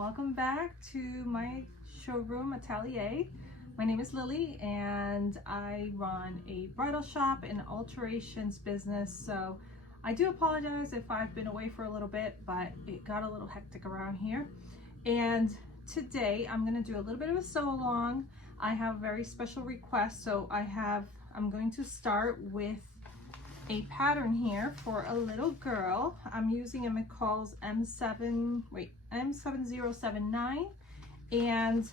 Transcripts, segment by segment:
welcome back to my showroom atelier. My name is Lily and I run a bridal shop and alterations business, so I do apologize if I've been away for a little bit, but it got a little hectic around here. And today I'm going to do a little bit of a sew along. I have a very special request, so I'm going to start with a pattern here for a little girl. I'm using a McCall's M7079, and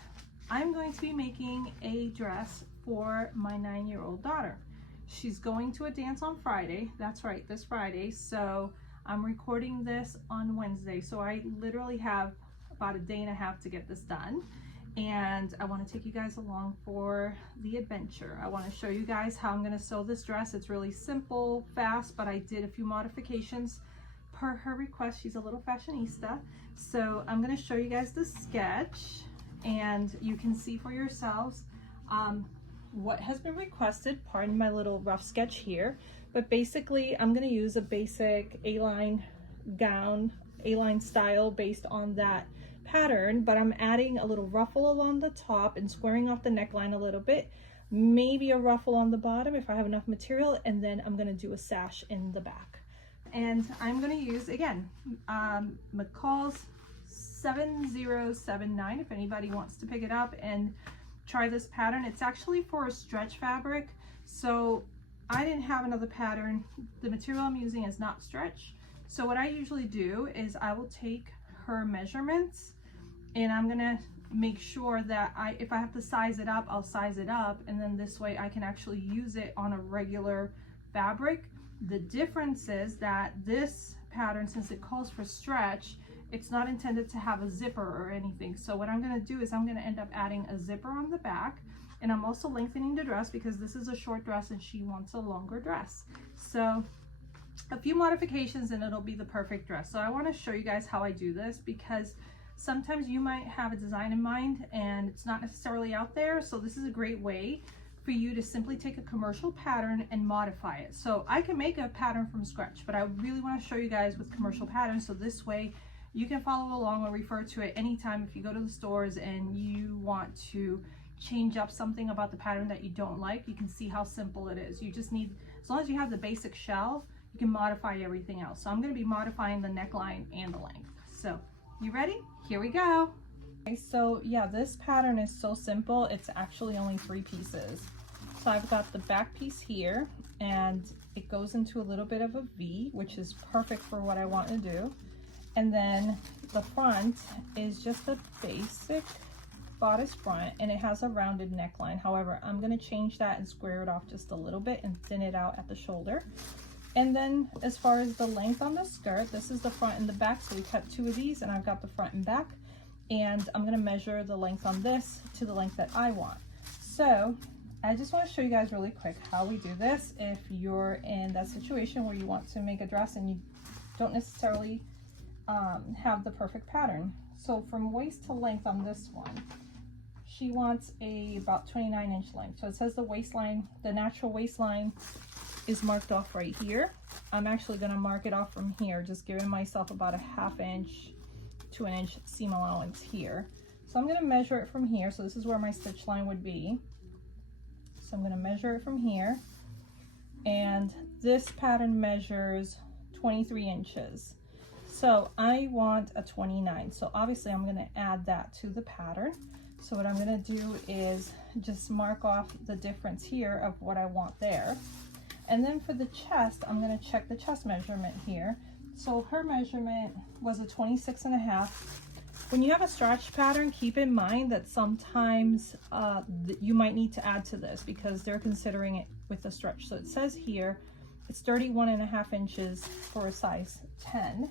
I'm going to be making a dress for my 9-year-old daughter. She's going to a dance on Friday. That's right, this Friday. So I'm recording this on Wednesday. So I literally have about a day and a half to get this done. And I want to take you guys along for the adventure. I want to show you guys how I'm going to sew this dress. It's really simple, fast, but I did a few modifications per her request. She's a little fashionista. So I'm going to show you guys the sketch, and you can see for yourselves what has been requested. Pardon my little rough sketch here, but basically I'm going to use a basic A-line gown, A-line style based on that pattern, but I'm adding a little ruffle along the top and squaring off the neckline a little bit, maybe a ruffle on the bottom if I have enough material, and then I'm going to do a sash in the back. And I'm going to use, again, McCall's 7079 if anybody wants to pick it up and try this pattern. It's actually for a stretch fabric, so I didn't have another pattern. The material I'm using is not stretch, so what I usually do is I will take her measurements, and I'm gonna make sure that if I have to size it up, I'll size it up, and then this way I can actually use it on a regular fabric. The difference is that this pattern, since it calls for stretch, it's not intended to have a zipper or anything. So what I'm gonna do is I'm gonna end up adding a zipper on the back, and I'm also lengthening the dress because this is a short dress and she wants a longer dress. So a few modifications and it'll be the perfect dress. So I want to show you guys how I do this, because sometimes you might have a design in mind and it's not necessarily out there. So this is a great way for you to simply take a commercial pattern and modify it. So I can make a pattern from scratch, but I really want to show you guys with commercial patterns, so this way you can follow along or refer to it anytime if you go to the stores and you want to change up something about the pattern that you don't like. You can see how simple it is. You just need, as long as you have the basic shell, you can modify everything else. So I'm going to be modifying the neckline and the length. So you ready? Here we go. Okay, so yeah, this pattern is so simple. It's actually only 3 pieces. So I've got the back piece here, and it goes into a little bit of a V, which is perfect for what I want to do. And then the front is just a basic bodice front, and it has a rounded neckline. However, I'm going to change that and square it off just a little bit and thin it out at the shoulder. And then as far as the length on the skirt, this is the front and the back, so we cut 2 of these, and I've got the front and back, and I'm going to measure the length on this to the length that I want. So I just want to show you guys really quick how we do this if you're in that situation where you want to make a dress and you don't necessarily have the perfect pattern. So from waist to length on this one, she wants about 29-inch length. So it says the waistline, the natural waistline is marked off right here. I'm actually going to mark it off from here, just giving myself about a 1/2 inch to 1 inch seam allowance here. So I'm going to measure it from here. So this is where my stitch line would be. So I'm going to measure it from here, and this pattern measures 23 inches. So I want a 29. So obviously I'm going to add that to the pattern. So what I'm going to do is just mark off the difference here of what I want there. And then for the chest, I'm going to check the chest measurement here. So her measurement was a 26.5. When you have a stretch pattern, keep in mind that sometimes you might need to add to this because they're considering it with a stretch. So it says here it's 31.5 inches for a size 10,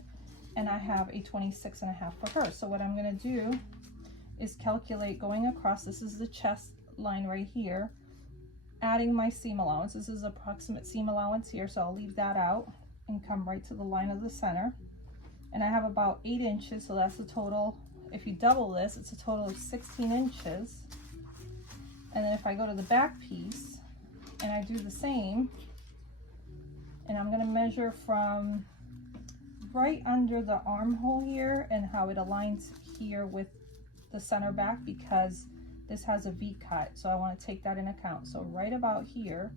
and I have a 26.5 for her. So what I'm going to do is calculate going across. This is the chest line right here, adding my seam allowance. This is approximate seam allowance here, so I'll leave that out and come right to the line of the center. And I have about 8 inches, so that's a total, if you double this, it's a total of 16 inches. And then if I go to the back piece and I do the same, and I'm going to measure from right under the armhole here and how it aligns here with the center back because this has a V cut, so I want to take that in account. So right about here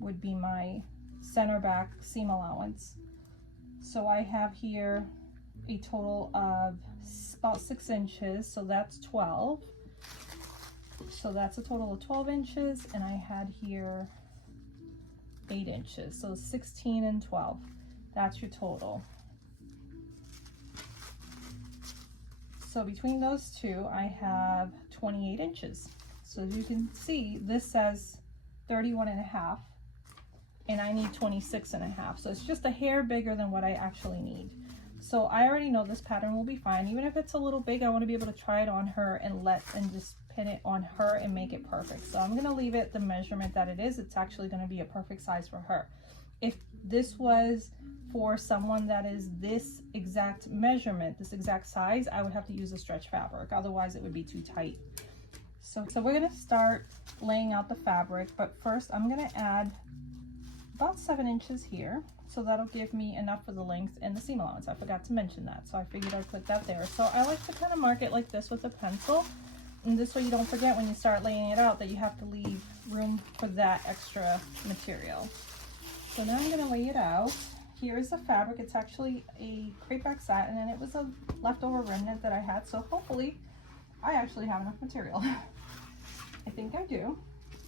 would be my center back seam allowance. So I have here a total of about 6 inches, so that's 12. So that's a total of 12 inches, and I had here 8 inches, so 16 and 12. That's your total. So between those two, I have 28 inches. So as you can see, this says 31 and a half, and I need 26 and a half. So it's just a hair bigger than what I actually need. So I already know this pattern will be fine. Even if it's a little big, I want to be able to try it on her and just pin it on her and make it perfect. So I'm going to leave it the measurement that it is. It's actually going to be a perfect size for her. If this was for someone that is this exact measurement, this exact size, I would have to use a stretch fabric. Otherwise it would be too tight. So we're going to start laying out the fabric, but first I'm going to add about 7 inches here. So that'll give me enough for the length and the seam allowance. I forgot to mention that, so I figured I'd put that there. So I like to kind of mark it like this with a pencil, and this way you don't forget when you start laying it out that you have to leave room for that extra material. So now I'm going to lay it out. Here's the fabric. It's actually a crepeback satin, and it was a leftover remnant that I had, so hopefully I actually have enough material. I think I do.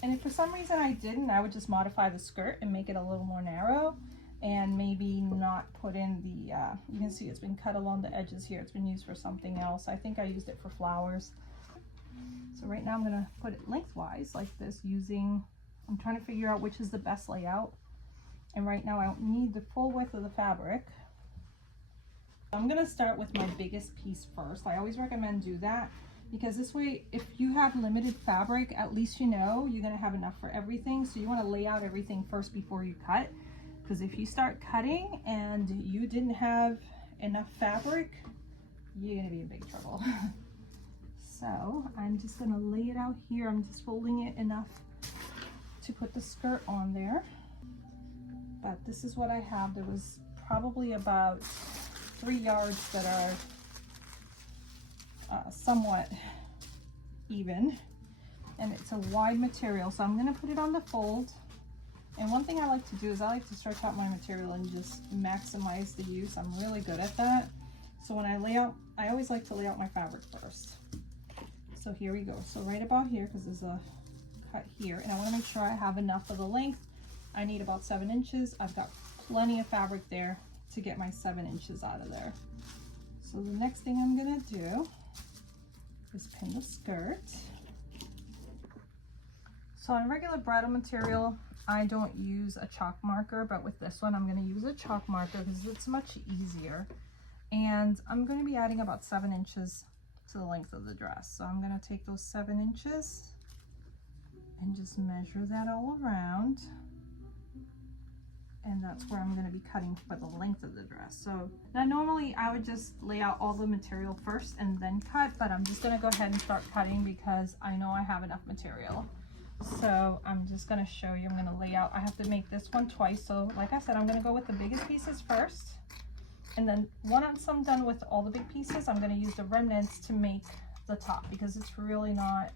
And if for some reason I didn't, I would just modify the skirt and make it a little more narrow, and maybe not put in the, you can see it's been cut along the edges here. It's been used for something else. I think I used it for flowers. So right now I'm going to put it lengthwise like this I'm trying to figure out which is the best layout. And right now I don't need the full width of the fabric. I'm going to start with my biggest piece first. I always recommend do that, because this way, if you have limited fabric, at least you know you're going to have enough for everything. So you want to lay out everything first before you cut. Because if you start cutting and you didn't have enough fabric, you're going to be in big trouble. So I'm just going to lay it out here. I'm just folding it enough to put the skirt on there. But this is what I have. There was probably about 3 yards that are somewhat even. And it's a wide material. So I'm going to put it on the fold. And one thing I like to do is I like to stretch out my material and just maximize the use. I'm really good at that. So when I lay out, I always like to lay out my fabric first. So here we go. So right about here, because there's a cut here, and I want to make sure I have enough of the length. I need about 7 inches. I've got plenty of fabric there to get my 7 inches out of there. So the next thing I'm going to do is pin the skirt. So on regular bridal material, I don't use a chalk marker, but with this one I'm going to use a chalk marker because it's much easier. And I'm going to be adding about 7 inches to the length of the dress. So I'm going to take those 7 inches and just measure that all around. And that's where I'm going to be cutting for the length of the dress. So now normally I would just lay out all the material first and then cut, but I'm just going to go ahead and start cutting because I know I have enough material. So I'm just going to show you. I'm going to lay out. I have to make this one twice. So like I said, I'm going to go with the biggest pieces first. And then once I'm done with all the big pieces, I'm going to use the remnants to make the top, because it's really not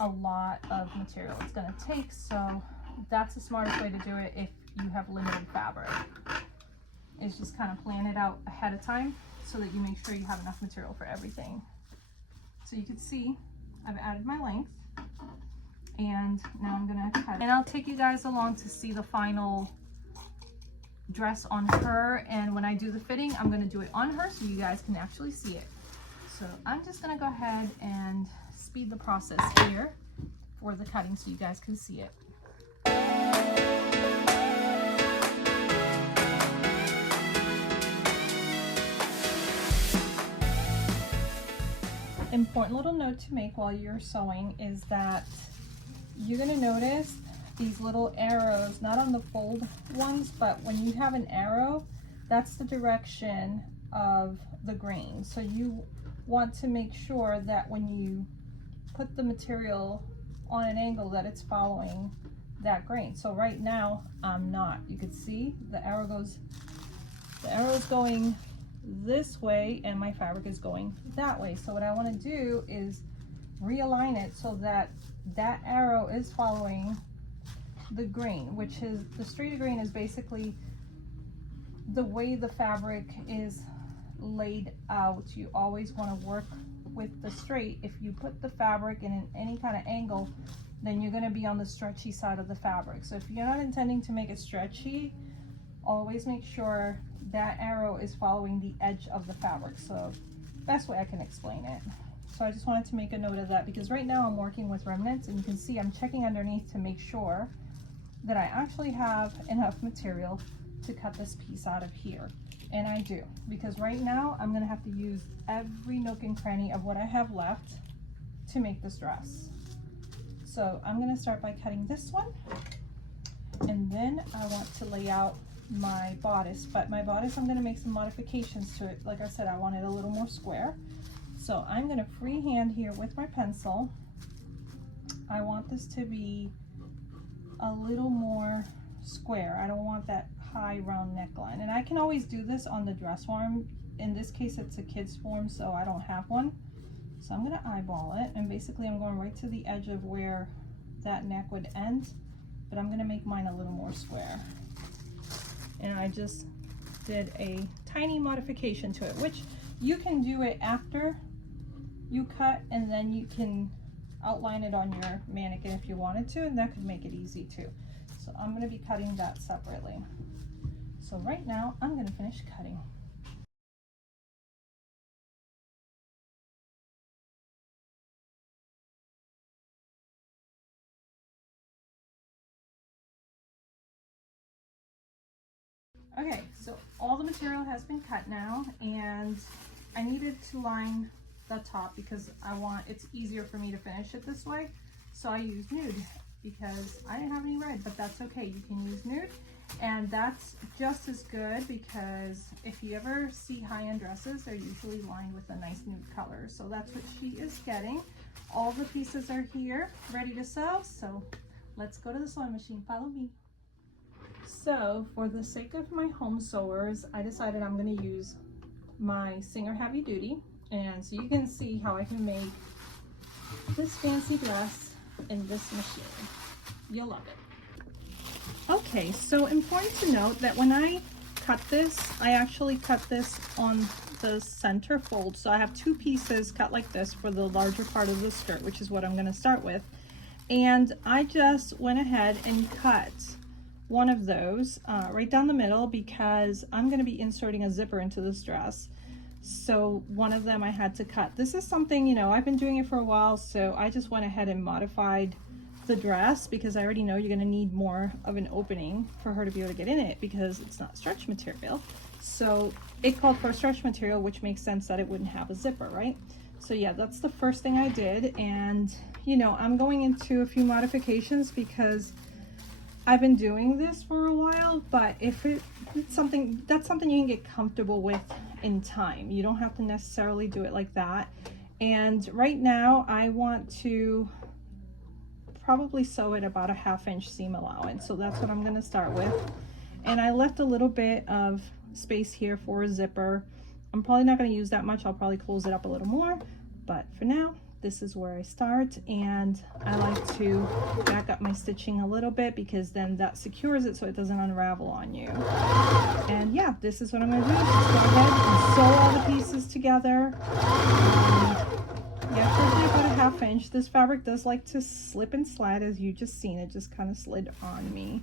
a lot of material it's going to take. So that's the smartest way to do it if you have limited fabric, is just kind of plan it out ahead of time so that you make sure you have enough material for everything. So you can see I've added my length, and now I'm going to cut. And I'll take you guys along to see the final dress on her, and when I do the fitting, I'm going to do it on her so you guys can actually see it. So I'm just going to go ahead and speed the process here for the cutting so you guys can see it. Important little note to make while you're sewing is that you're going to notice these little arrows, not on the fold ones, but when you have an arrow, that's the direction of the grain. So you want to make sure that when you put the material on an angle that it's following that grain. So right now I'm not. You can see the arrow is going this way and my fabric is going that way. So what I want to do is realign it so that that arrow is following the grain, which is the straight grain is basically the way the fabric is laid out. You always want to work with the straight. If you put the fabric in any kind of angle, then you're going to be on the stretchy side of the fabric. So if you're not intending to make it stretchy, always make sure that arrow is following the edge of the fabric. So best way I can explain it. So I just wanted to make a note of that, because right now I'm working with remnants, and you can see I'm checking underneath to make sure that I actually have enough material to cut this piece out of here. And I do, because right now I'm gonna have to use every nook and cranny of what I have left to make this dress. So I'm gonna start by cutting this one, and then I want to lay out my bodice. But my bodice, I'm gonna make some modifications to it. Like I said, I want it a little more square. So I'm gonna freehand here with my pencil. I want this to be a little more square. I don't want that high round neckline. And I can always do this on the dress form. In this case, it's a kid's form, so I don't have one. So I'm gonna eyeball it, and basically I'm going right to the edge of where that neck would end, but I'm gonna make mine a little more square. And I just did a tiny modification to it, which you can do it after you cut, and then you can outline it on your mannequin if you wanted to, and that could make it easy too. So I'm going to be cutting that separately. So right now I'm going to finish cutting. Okay, so all the material has been cut now, and I needed to line the top because it's easier for me to finish it this way. So I used nude because I didn't have any red, but that's okay. You can use nude, and that's just as good, because if you ever see high-end dresses, they're usually lined with a nice nude color. So that's what she is getting. All the pieces are here ready to sew, so let's go to the sewing machine. Follow me. So for the sake of my home sewers, I decided I'm going to use my Singer Heavy Duty, and so you can see how I can make this fancy dress in this machine. You'll love it. Okay, so important to note that when I cut this, I actually cut this on the center fold. So I have two pieces cut like this for the larger part of the skirt, which is what I'm going to start with. And I just went ahead and cut one of those right down the middle, because I'm going to be inserting a zipper into this dress. So one of them I had to cut. This is something, you know, I've been doing it for a while, so I just went ahead and modified the dress, because I already know you're going to need more of an opening for her to be able to get in it, because it's not stretch material. So it called for stretch material, which makes sense that it wouldn't have a zipper, right? So yeah, that's the first thing I did. And you know, I'm going into a few modifications because I've been doing this for a while, but if it's something, that's something you can get comfortable with in time. You don't have to necessarily do it like that. And right now I want to probably sew it about a 1/2 inch seam allowance. So that's what I'm going to start with. And I left a little bit of space here for a zipper. I'm probably not going to use that much. I'll probably close it up a little more, but for now, this is where I start. And I like to back up my stitching a little bit, because then that secures it so it doesn't unravel on you. And yeah, this is what I'm going to do. Just go ahead and sew all the pieces together. Yeah, probably about a 1/2 inch. This fabric does like to slip and slide, as you just seen. It just kind of slid on me.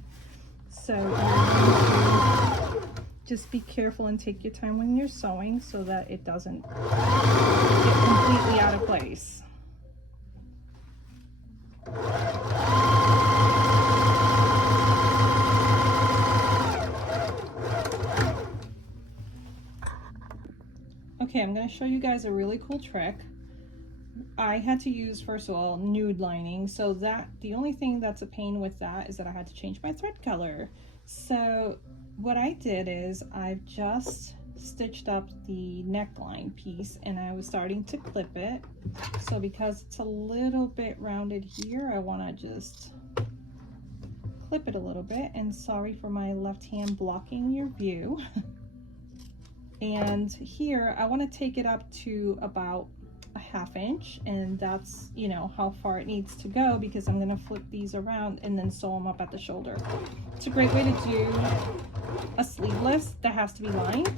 So just be careful and take your time when you're sewing so that it doesn't get completely out of place. Okay, I'm going to show you guys a really cool trick. I had to use, first of all, nude lining, so that the only thing that's a pain with that is that I had to change my thread color. So what I did is I've just stitched up the neckline piece, and I was starting to clip it. So because it's a little bit rounded here, I want to just clip it a little bit. And sorry for my left hand blocking your view. And here I want to take it up to about a 1/2 inch, and that's, you know, how far it needs to go, because I'm going to flip these around and then sew them up at the shoulder. It's a great way to do a sleeveless that has to be lined,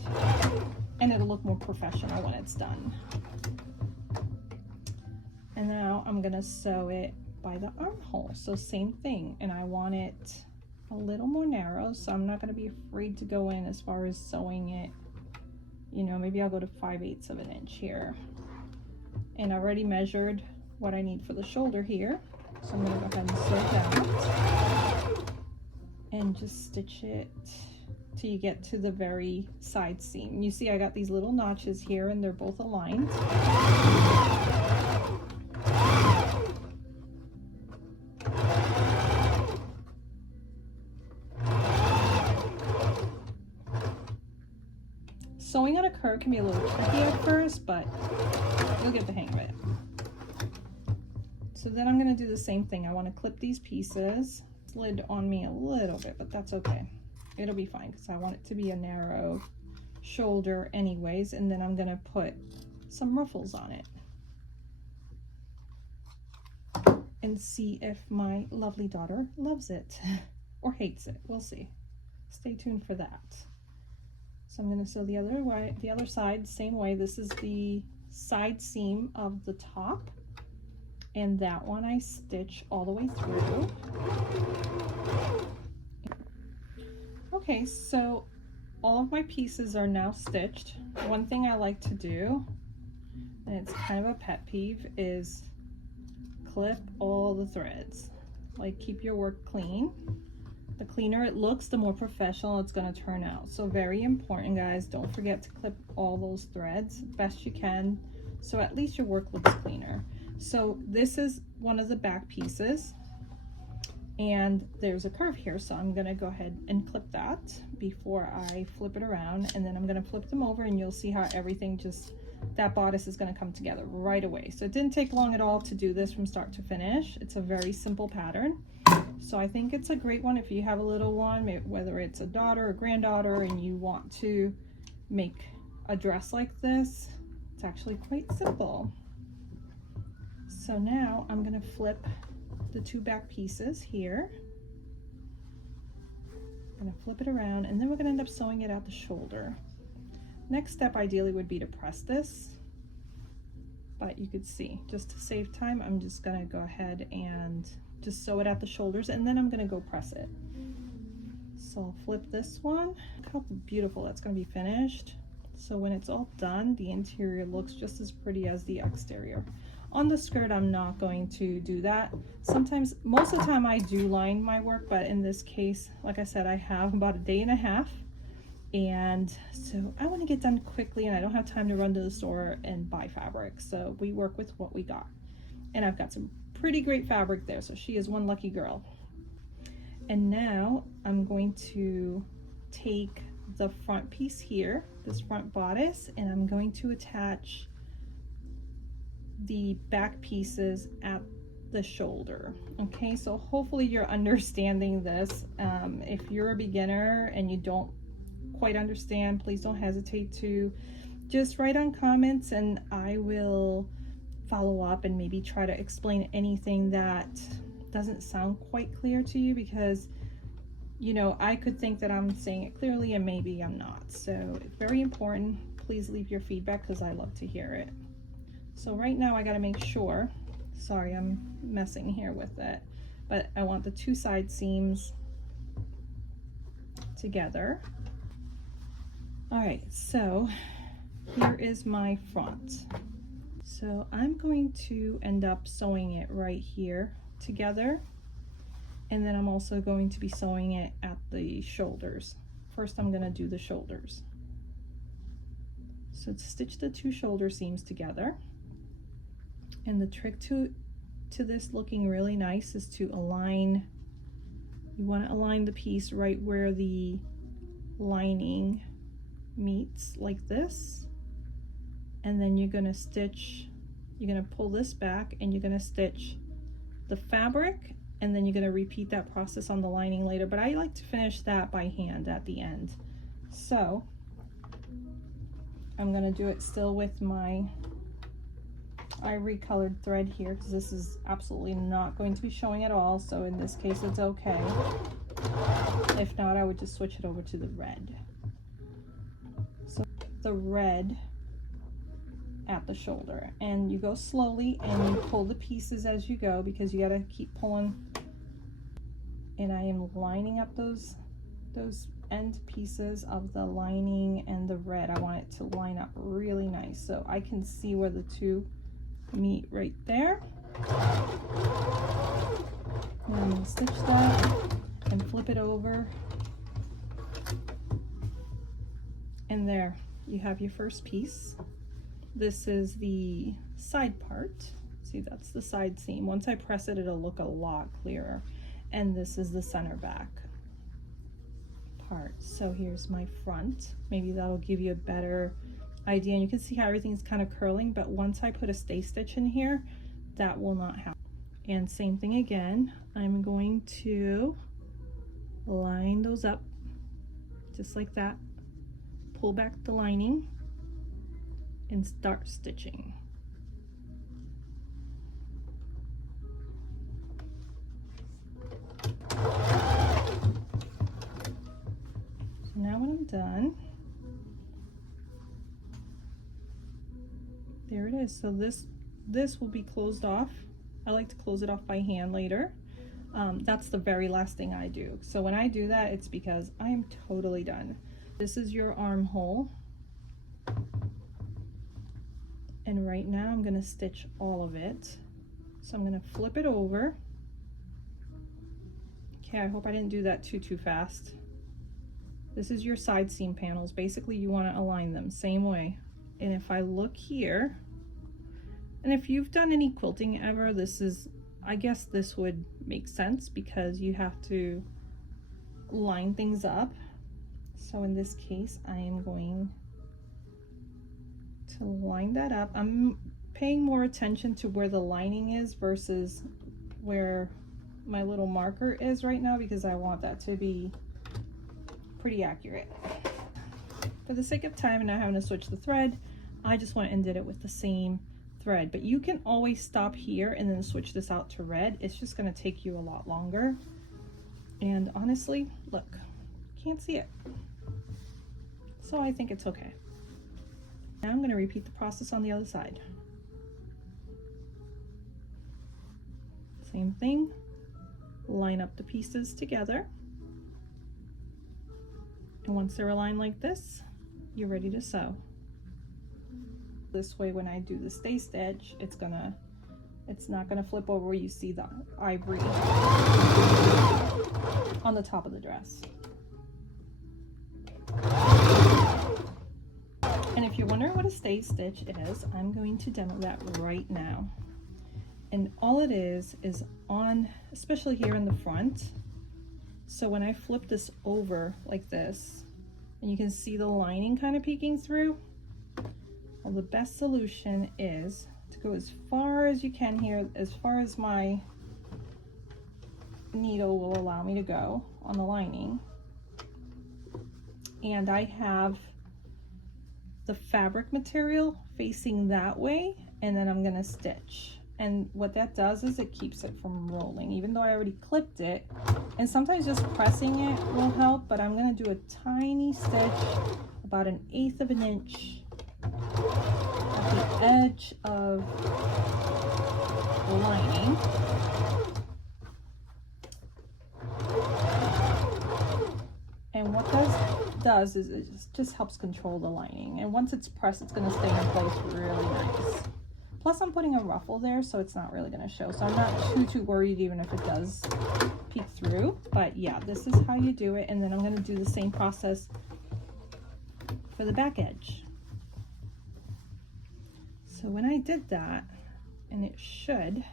and it'll look more professional when it's done. And now I'm going to sew it by the armhole, so same thing, and I want it a little more narrow, so I'm not going to be afraid to go in as far as sewing it. You know, maybe I'll go to 5/8 of an inch here. And I already measured what I need for the shoulder here. So I'm gonna go ahead and sew that. And just stitch it till you get to the very side seam. You see I got these little notches here and they're both aligned. Sewing on a curve can be a little tricky at first, but you'll get the hang of it. So then I'm going to do the same thing. I want to clip these pieces. It slid on me a little bit, but that's okay. It'll be fine because I want it to be a narrow shoulder anyways, and then I'm going to put some ruffles on it. And see if my lovely daughter loves it or hates it. We'll see. Stay tuned for that. So I'm going to sew the other way, the other side, same way. This is the side seam of the top, and that one I stitch all the way through. Okay, so all of my pieces are now stitched. One thing I like to do, and it's kind of a pet peeve, is clip all the threads. Like, keep your work clean. The cleaner it looks, the more professional it's going to turn out. So very important, guys. Don't forget to clip all those threads best you can, so at least your work looks cleaner. So this is one of the back pieces, and there's a curve here, so I'm going to go ahead and clip that before I flip it around, and then I'm going to flip them over, and you'll see how everything just, that bodice is going to come together right away. So it didn't take long at all to do this from start to finish. It's a very simple pattern. So I think it's a great one if you have a little one, whether it's a daughter or granddaughter, and you want to make a dress like this. It's actually quite simple. So now I'm going to flip the two back pieces here. I'm going to flip it around, and then we're going to end up sewing it at the shoulder. Next step ideally would be to press this, but you could see, just to save time, I'm just going to go ahead and just sew it at the shoulders, and then I'm going to go press it. So I'll flip this one. Look how beautiful that's going to be finished. So when it's all done, the interior looks just as pretty as the exterior. On the skirt, I'm not going to do that. Sometimes, most of the time I do line my work, but in this case, like I said, I have about a day and a half, and so I want to get done quickly, and I don't have time to run to the store and buy fabric, so we work with what we got. And I've got some pretty great fabric there, so she is one lucky girl. And now I'm going to take the front piece here, this front bodice, and I'm going to attach the back pieces at the shoulder. Okay, so hopefully you're understanding this. If you're a beginner and you don't quite understand, please don't hesitate to just write on comments, and I will follow up and maybe try to explain anything that doesn't sound quite clear to you, because you know, I could think that I'm saying it clearly and maybe I'm not. So it's very important. Please leave your feedback because I love to hear it. So right now I got to make sure, sorry, I'm messing here with it, but I want the two side seams together. All right, so here is my front. So I'm going to end up sewing it right here together, and then I'm also going to be sewing it at the shoulders. First I'm going to do the shoulders. So to stitch the two shoulder seams together, and the trick to this looking really nice is to align, you want to align the piece right where the lining meets, like this, and then you're going to stitch, you're going to pull this back and you're going to stitch the fabric, and then you're going to repeat that process on the lining later, but I like to finish that by hand at the end. So I'm gonna do it still with my ivory colored thread here, because this is absolutely not going to be showing at all, so in this case it's okay. If not, I would just switch it over to the red. So the red at the shoulder, and you go slowly and you pull the pieces as you go, because you got to keep pulling. And I am lining up those end pieces of the lining and the red. I want it to line up really nice so I can see where the two meet right there. And I'm going to stitch that and flip it over, and there you have your first piece. This is the side part. See, that's the side seam. Once I press it, it'll look a lot clearer. And this is the center back part. So here's my front. Maybe that'll give you a better idea. And you can see how everything's kind of curling, but once I put a stay stitch in here, that will not happen. And same thing again. I'm going to line those up just like that. Pull back the lining and start stitching. So now when I'm done, there it is. So this will be closed off. I like to close it off by hand later. That's the very last thing I do. So when I do that, it's because I am totally done. This is your armhole. And right now I'm gonna stitch all of it. So I'm gonna flip it over. Okay, I hope I didn't do that too fast. This is your side seam panels. Basically, you wanna align them same way. And if I look here, and if you've done any quilting ever, I guess this would make sense because you have to line things up. So in this case, I am going to line that up. I'm paying more attention to where the lining is versus where my little marker is right now, because I want that to be pretty accurate. For the sake of time and not having to switch the thread, I just went and did it with the same thread, but you can always stop here and then switch this out to red. It's just going to take you a lot longer. And honestly, look, can't see it. So I think it's okay. Now I'm going to repeat the process on the other side. Same thing, line up the pieces together. And once they're aligned like this, you're ready to sew. This way, when I do the stay stitch, it's not gonna flip over where you see the ivory on the top of the dress. And if you're wondering what a stay stitch is, I'm going to demo that right now. And all it is on, especially here in the front. So when I flip this over like this, and you can see the lining kind of peeking through, well, the best solution is to go as far as you can here, as far as my needle will allow me to go on the lining. And I have the fabric material facing that way, and then I'm gonna stitch. And what that does is it keeps it from rolling, even though I already clipped it. And sometimes just pressing it will help, but I'm gonna do a tiny stitch, about 1/8 of an inch at the edge of the lining. And what does is it just helps control the lining. And once it's pressed, it's gonna stay in place really nice. Plus I'm putting a ruffle there, so it's not really gonna show. So I'm not too worried even if it does peek through. But yeah, this is how you do it. And then I'm gonna do the same process for the back edge. So when I did that, and it should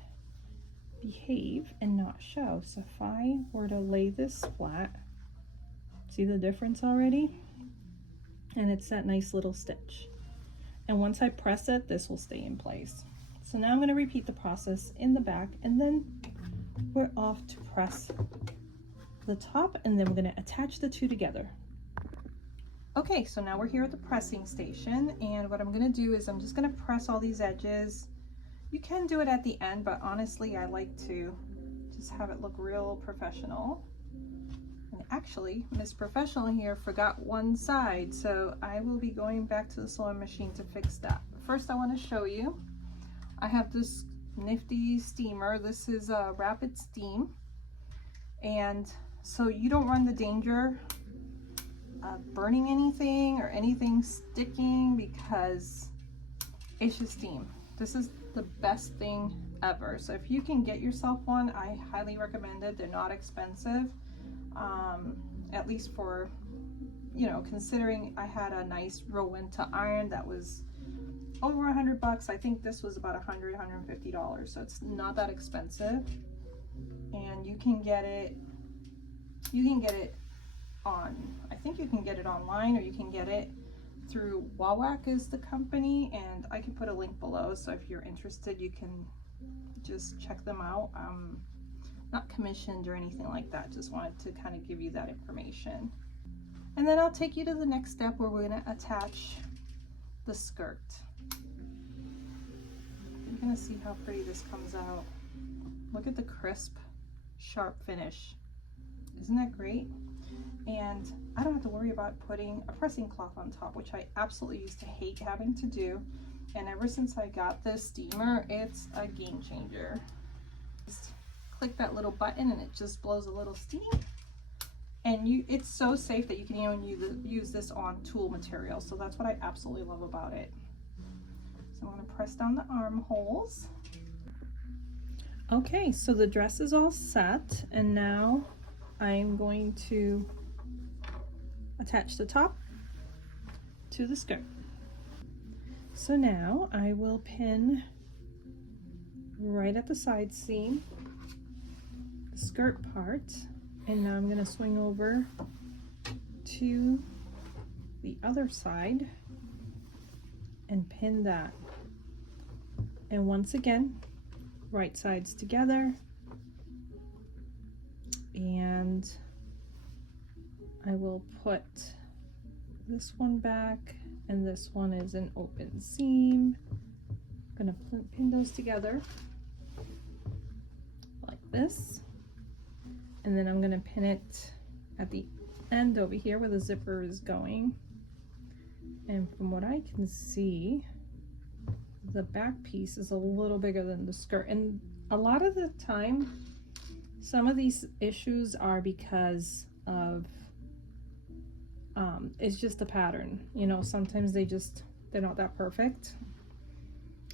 behave and not show. So if I were to lay this flat, see the difference already? And it's that nice little stitch. And once I press it, this will stay in place. So now I'm going to repeat the process in the back, and then we're off to press the top, and then we're going to attach the two together. Okay, so now we're here at the pressing station, and what I'm gonna do is I'm just gonna press all these edges. You can do it at the end, but honestly, I like to just have it look real professional. And actually, Miss Professional here forgot one side, so I will be going back to the sewing machine to fix that. But first, I want to show you, I have this nifty steamer. This is a rapid steam, and so you don't run the danger of burning anything or anything sticking because it's just steam. This is the best thing ever. So if you can get yourself one, I highly recommend it. They're not expensive, at least for, you know, considering I had a nice Rowenta iron that was over $100. I think this was about $150, so it's not that expensive. And you can get it on, I think you can get it online, or you can get it through Wawak is the company, and I can put a link below, so if you're interested you can just check them out. Not commissioned or anything like that, just wanted to kind of give you that information. And then I'll take you to the next step where we're going to attach the skirt. You're going to see how pretty this comes out. Look at the crisp, sharp finish. Isn't that great? And I don't have to worry about putting a pressing cloth on top, which I absolutely used to hate having to do. And ever since I got this steamer, it's a game changer. Just click that little button and it just blows a little steam. And it's so safe that you can even use this on tulle material. So that's what I absolutely love about it. So I'm going to press down the armholes. Okay, so the dress is all set, and now I'm going to attach the top to the skirt. So now I will pin right at the side seam the skirt part, and now I'm going to swing over to the other side and pin that. And once again, right sides together, and I will put this one back, and this one is an open seam. I'm gonna pin those together like this, and then I'm gonna pin it at the end over here where the zipper is going. And from what I can see, the back piece is a little bigger than the skirt, and a lot of the time some of these issues are because of it's just the pattern, you know. Sometimes they're not that perfect,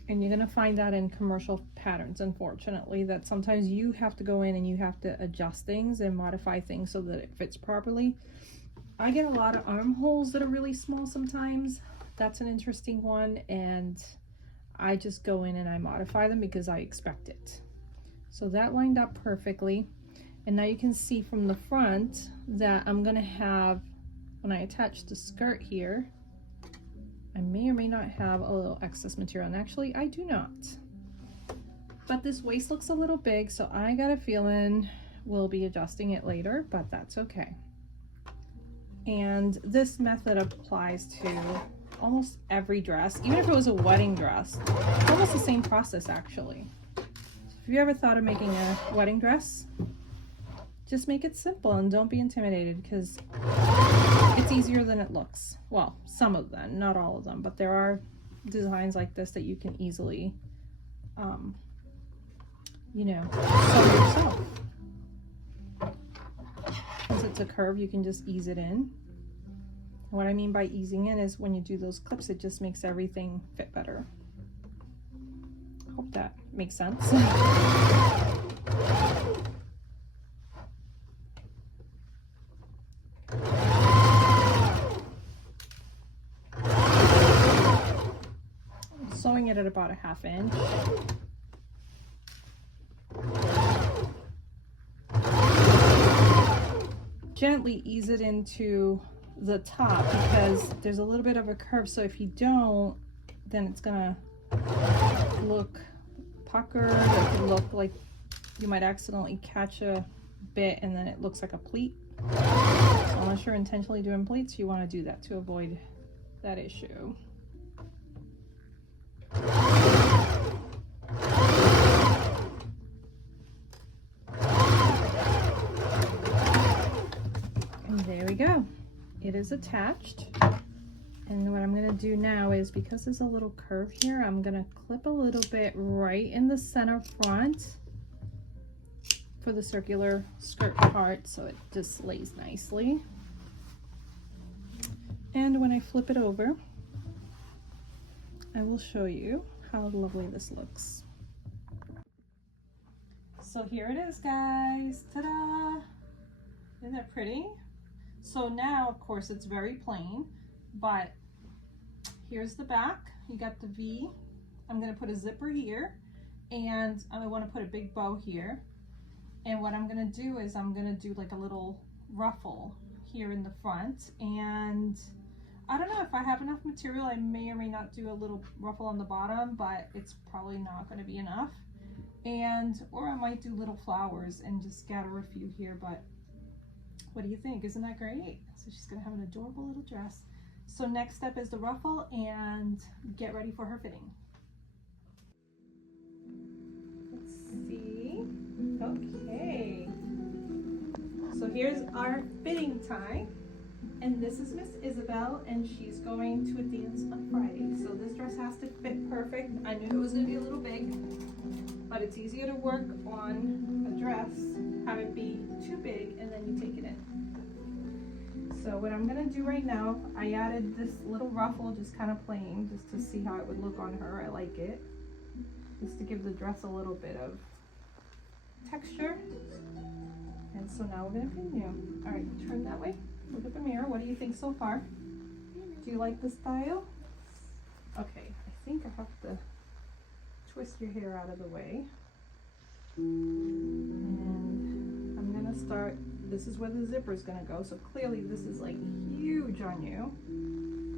and you're gonna find that in commercial patterns, unfortunately, that sometimes you have to go in and you have to adjust things and modify things so that it fits properly. I get a lot of armholes that are really small sometimes. That's an interesting one, and I just go in and I modify them because I expect it. So that lined up perfectly, and now you can see from the front that I'm gonna have, when I attach the skirt here, I may or may not have a little excess material, and actually I do not. But this waist looks a little big, so I got a feeling we'll be adjusting it later, but that's okay. And this method applies to almost every dress, even if it was a wedding dress. It's almost the same process, actually. If you ever thought of making a wedding dress, just make it simple and don't be intimidated, because it's easier than it looks. Well, some of them, not all of them, but there are designs like this that you can easily, you know, sew yourself. Since it's a curve, you can just ease it in. What I mean by easing in is when you do those clips, it just makes everything fit better. Hope that makes sense. Sewing it at about a 1/2 inch. Gently ease it into the top because there's a little bit of a curve, so if you don't, then it's gonna look puckered. It could look like you might accidentally catch a bit and then it looks like a pleat. So unless you're intentionally doing pleats, you want to do that to avoid that issue. And there we go. It is attached. And what I'm going to do now is, because there's a little curve here, I'm going to clip a little bit right in the center front for the circular skirt part so it just lays nicely. And when I flip it over, I will show you how lovely this looks. So here it is, guys. Ta-da! Isn't that pretty? So now, of course, it's very plain, but here's the back. You got the V. I'm going to put a zipper here, and I want to put a big bow here. And what I'm going to do is I'm going to do like a little ruffle here in the front, and I don't know if I have enough material. I may or may not do a little ruffle on the bottom, but it's probably not going to be enough. Or I might do little flowers and just scatter a few here, but what do you think? Isn't that great? So she's going to have an adorable little dress. So next step is the ruffle, and get ready for her fitting. Let's see. Okay. So here's our fitting tie. And this is Miss Isabel, and she's going to a dance on Friday. So this dress has to fit perfect. I knew it was going to be a little big, but it's easier to work on a dress, have it be too big, and then you take it in. So what I'm going to do right now, I added this little ruffle, just kind of plain, just to see how it would look on her. I like it. Just to give the dress a little bit of texture. And so now we're going to pin you. All right, turn that way. Look at the mirror. What do you think so far? Do you like the style? Okay, I think I have to twist your hair out of the way. And I'm gonna start, this is where the zipper is gonna go. So clearly this is like huge on you.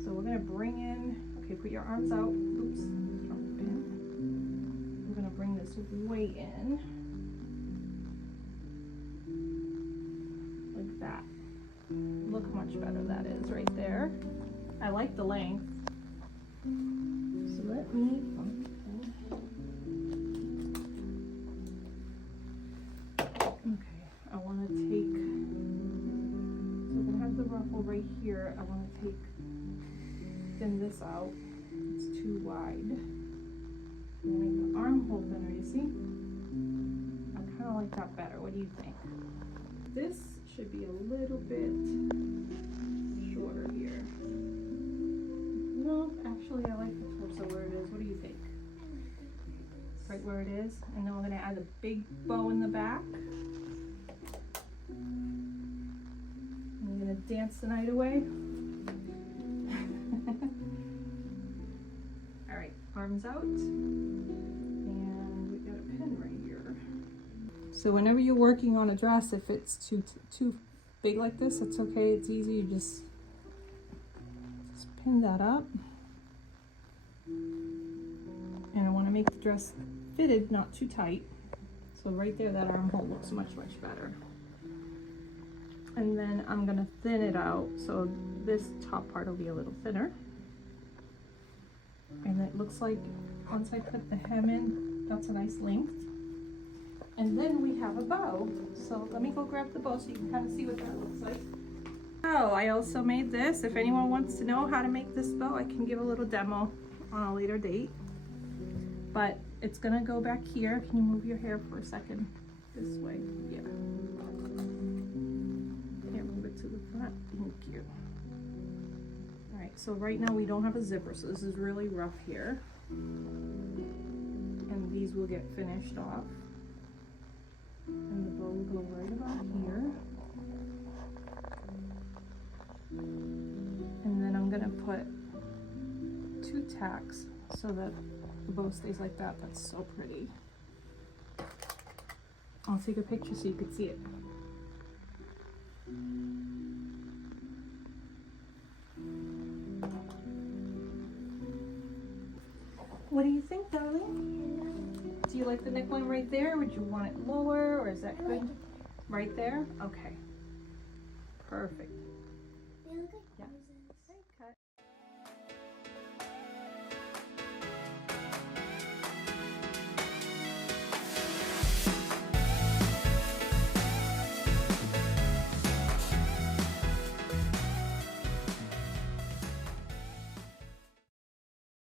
So we're gonna bring in, okay, put your arms out. Oops, drop the pin. We're gonna bring this way in. Like that. Look how much better that is right there. I like the length. So let me, okay, I want to take, so we're going to have the ruffle right here. I want to thin this out. It's too wide. I'm going to make the armhole thinner, you see? I kind of like that better. What do you think? This should be a little bit shorter here. No, actually I like the torso where it is. What do you think? Right where it is. And then we're going to add a big bow in the back. And we're going to dance the night away. Alright, arms out. And we got a pin right here. So whenever you're working on a dress, if it's too big like this, it's okay, it's easy. You just pin that up. And I want to make the dress fitted, not too tight. So right there, that armhole looks much, much better. And then I'm going to thin it out, so this top part will be a little thinner. And it looks like once I put the hem in, that's a nice length. And then we have a bow. So let me go grab the bow so you can kind of see what that looks like. Oh, I also made this. If anyone wants to know how to make this bow, I can give a little demo on a later date. But it's gonna go back here. Can you move your hair for a second? This way, yeah. Here, move it to the front. Thank you. All right, so right now we don't have a zipper, so this is really rough here. And these will get finished off. And the bow will go right about here. And then I'm gonna put 2 tacks so that the bow stays like that. That's so pretty. I'll take a picture so you can see it. What do you think, darling? Do you like the neckline right there? Would you want it lower, or is that good? Right there? Okay. Perfect. Yeah.